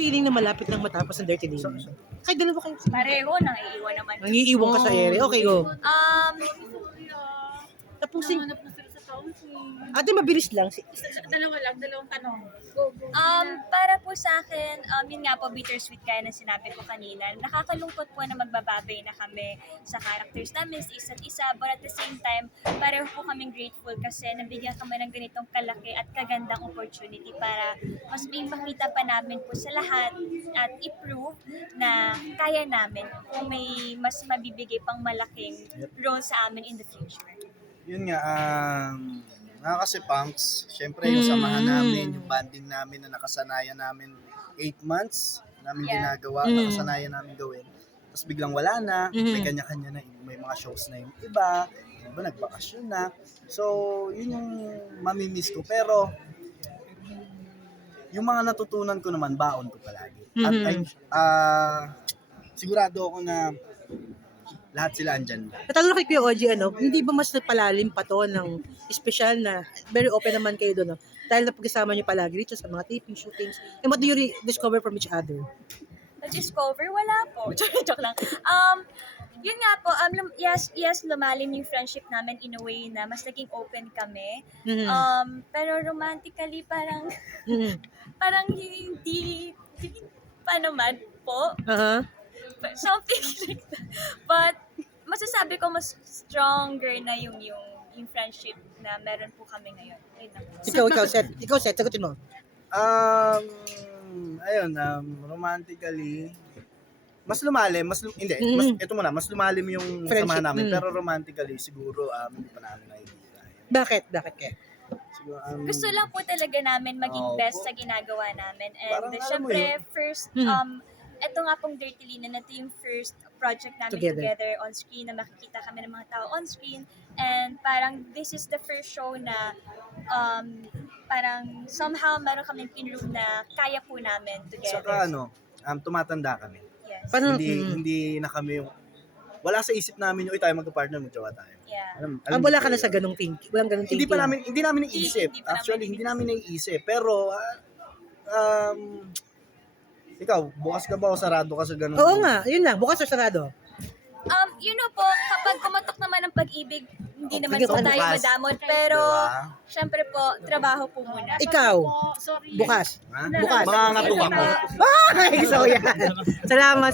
feeling na malapit nang matapos ang Dirty Linen? Kahit dalawa kayo. Pareho, naiiwan naman. Nangiiwan ka sa ere. Okay, go. Tapusin. Hanap na sila sa counseling. Ate, mabilis lang. Dalawa lang, dalawang tanong. Go, go. Para po sa akin, yun nga po, bittersweet kaya na sinabi ko kanina. Nakakalungkot po na magbababay na kami sa characters namin, sa isa't isa. But at the same time, pareho po kaming grateful kasi nabigyan kami ng ganitong kalaki at kagandang opportunity para mas may makita pa namin po sa lahat at i-prove na kaya namin kung may mas mabibigay pang malaking role sa amin in the future. Yun nga, kasi punks, syempre yung samahan namin, yung banding namin na nakasanayan namin 8 months namin ginagawa, nakasanayan namin gawin. Tapos biglang wala na, may kanya-kanya na, may mga shows na yung iba nagbakasyon na. So, yun yung mamimiss ko. Pero, yung mga natutunan ko naman, baon ko palagi. At sigurado ako na lahat sila andyan. Natanong kay Kuya Oji, hindi ba mas napalalim pa to ng espesyal na very open naman kayo doon, no? Dahil napag-isama niyo palagi dito sa mga taping, shootings. And what do you discover from each other? Na-discover? Wala po. Joke lang. Yun nga po, yes, lumalim yung friendship namin in a way na mas naging open kami. Pero romantically, parang hindi pa naman po. Something like that. But masasabi ko mas stronger na yung friendship na meron po kami ngayon. Ikaw, Seth, sagutin mo. Romantically, mas lumalim, mas lumalim yung Friendship, samahan namin, pero romantically siguro hindi pa namin nakikita. Bakit kaya? Siguro, gusto lang po talaga namin maging best sa ginagawa namin. And Parang syempre, first, ito nga pong Dirty Linen, ito yung first project namin together on screen na makikita kami ng mga tao on screen. And parang this is the first show na parang somehow meron kaming in-room na kaya po namin together. Saka tumatanda kami. Yes. Hindi na kami wala sa isip namin yung tayo magka-partner, magjowa tayo. Yeah. Wala ka na sa ganung thinking. Walang ganung thinking. Hindi namin naiisip. Actually, hindi namin naiisip. Pero, ikaw, bukas ka ba o sarado ka sa ganun? Oo nga, yun lang. Bukas o sarado? You know po, kapag kumatok naman ang pag-ibig, hindi naman po bukas. tayo madamot. Pero, Diba? syempre po, trabaho po muna. Ikaw, Sorry. bukas. Ha? Bukas. Mga ngatuwa ko. Ay, so yan. Salamat.